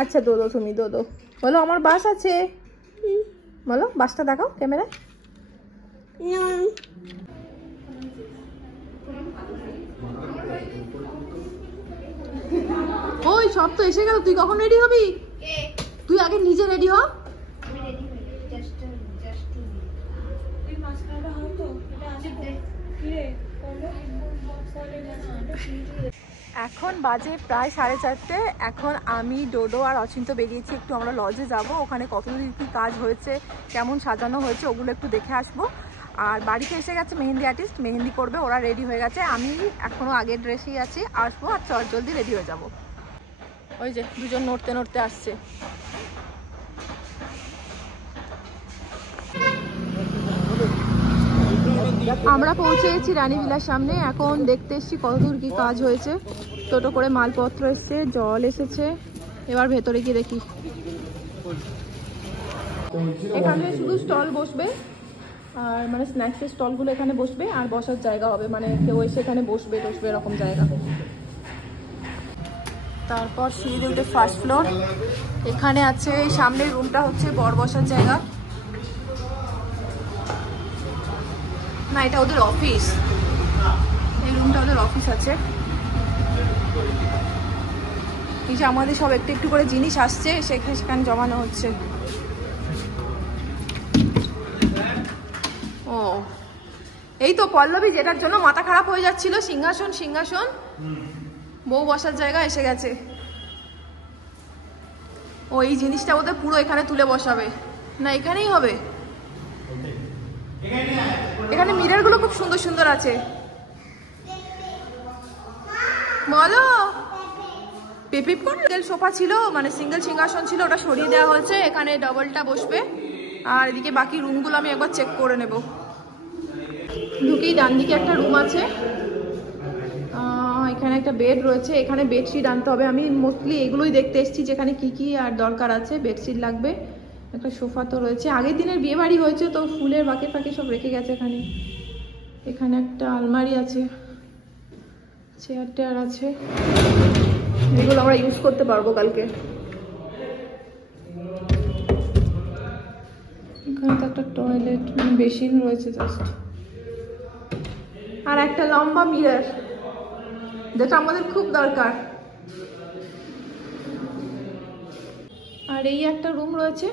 আচ্ছা দো দো, তুমি দো দো। বলো আমার বাস আছে, বলো বাসটা দেখাও ক্যামেরায়। ওই সব তো এসে গেল, তুই কখন রেডি হবি? তুই আগে নিজে রেডি হ। এখন বাজে প্রায় 4:30। এখন আমি, ডোডো আর অচিন্ত বেরিয়েছি একটু, আমরা লজে যাব। ওখানে কতদূর কী কাজ হয়েছে, কেমন সাজানো হয়েছে ওগুলো একটু দেখে আসবো। আর বাড়িতে এসে গেছে মেহেন্দি আর্টিস্ট, মেহেন্দি করবে, ওরা রেডি হয়ে গেছে। আমি এখনও আগের ড্রেসেই আছি, আসবো আর চট জলদি রেডি হয়ে যাব। ওই যে দুজন নড়তে নড়তে আসছে। আমরা পৌঁছে গেছি রানী ভিলার সামনে। এখন দেখতে এসছি কতদূর কি কাজ হয়েছে। টোটো করে মালপত্র এসছে, জল এসেছে। এবার ভেতরে গিয়ে দেখি। এখানে শুধু স্টল বসবে, আর মানে স্ন্যাক্সের স্টলগুলো এখানে বসবে, আর বসার জায়গা হবে, মানে কেউ এসে এখানে বসবে টসবে এরকম জায়গা। তারপর সিঁড়িতে উঠে ফার্স্ট ফ্লোর। এখানে আছে সামনের রুমটা হচ্ছে বর বসার জায়গা। না, এটা ওদের অফিস, এই রুমটা ওদের অফিস আছে। এই যে আমাদের সব একটু একটু করে জিনিস আসছে, সেখানে জমানো হচ্ছে। ও এই তো পল্লবী, যেটার জন্য মাথা খারাপ হয়ে যাচ্ছিল, সিংহাসন সিংহাসন বউ বসার জায়গা এসে গেছে। ও এই জিনিসটা ওদের পুরো এখানে তুলে বসাবে। না এখানেই হবে, এখানে মিরর গুলো খুব সুন্দর সুন্দর আছে। বলো পেপিপ সিঙ্গেল সোফা ছিল, মানে সিঙ্গেল সিংহাসন ছিল, ওটা সরিয়ে দেওয়া হয়েছে। এখানে ডবলটা বসবে। আর এদিকে বাকি রুমগুলো আমি একবার চেক করে নেব। ঢুকেই ডান দিকে একটা রুম আছে, এখানে একটা বেড রয়েছে। এখানে বেডশিট আনতে হবে। আমি মোস্টলি এগুলোই দেখতে এসেছি, যেখানে কি কি আর দরকার আছে। বেডশিট লাগবে, একটা সোফা তো রয়েছে, আগের দিনের বিয়ে বাড়ি হয়েছে তো ফুলের বাকি ফাঁকি সব রেখে গেছে এখানে। এখানে একটা আলমারি আছে, চেয়ার টেয়ার আছে, এগুলো আমরা ইউজ করতে পারবো কালকে। এখানে তো একটা টয়লেট বেসিন রয়েছে জাস্ট, আর একটা লম্বা মিরর, যেটা আমাদের খুব দরকার। আর এই একটা রুম রয়েছে,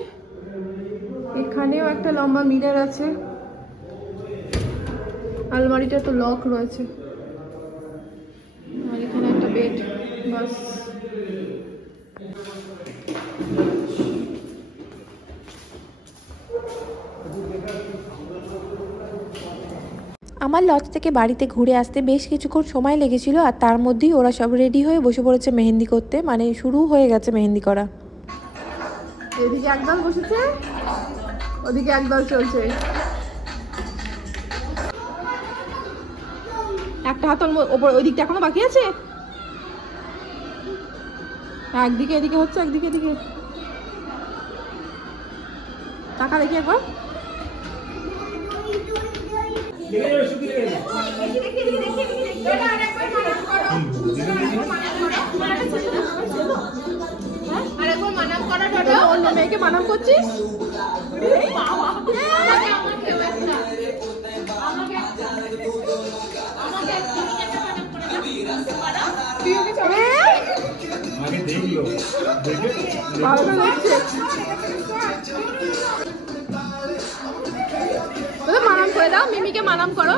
এখানেও একটা লম্বা মিরর আছে। আলমারিটা তো লক রয়েছে, আর এখানে একটা বেড, বাস। আমার লজ থেকে বাড়িতে ঘুরে আসতে বেশ কিছুক্ষণ সময় লেগেছিল, আর তার মধ্যেই ওরা সব রেডি হয়ে বসে পড়েছে মেহেন্দি করতে, মানে শুরু হয়ে গেছে মেহেন্দি করা। এদিকে একদল বসেছে, ওদিকে একদল চলছে। একটা হাত ওপর, ওই দিকটা এখনো বাকি আছে। একদিকে এদিকে হচ্ছে, একদিকে এদিকে। টাকা দেখি একবার। অন্য মেয়েকে মানাম করছিস? মানাম করে দাও, মিমিকে মানাম করো।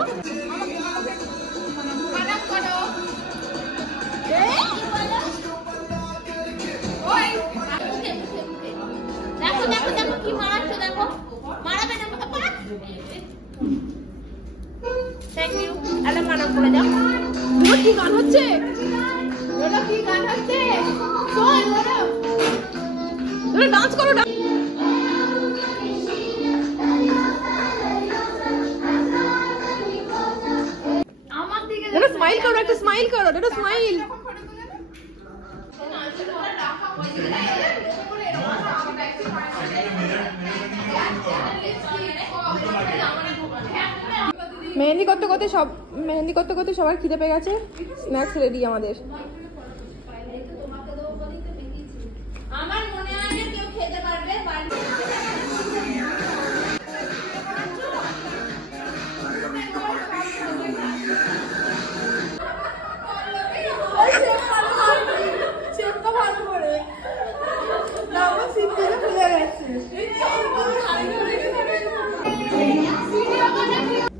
কি গান হচ্ছে? কি গান হচ্ছে? ডান্স করো। স্মাইল করো, একটা স্মাইল করো, একটা স্মাইল। মেহেন্দি করতে করতে সবার খিদে পেয়ে গেছে। স্ন্যাক্স রেডি আমাদের। আমার মনে হয় না কেউ খেতে পারবে।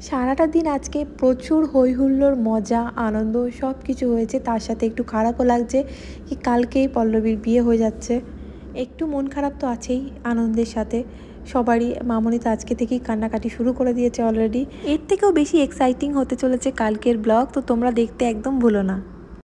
সারাটা দিন আজকে প্রচুর হই হুল্লোড়, মজা, আনন্দ সব কিছু হয়েছে। তার সাথে একটু খারাপও লাগছে কি কালকেই পল্লবীর বিয়ে হয়ে যাচ্ছে। একটু মন খারাপ তো আছেই আনন্দের সাথে সবারই। মামনি তো আজকে থেকেই কান্নাকাটি শুরু করে দিয়েছে অলরেডি। এর থেকেও বেশি এক্সাইটিং হতে চলেছে কালকের ব্লগ, তো তোমরা দেখতে একদম ভুলো না।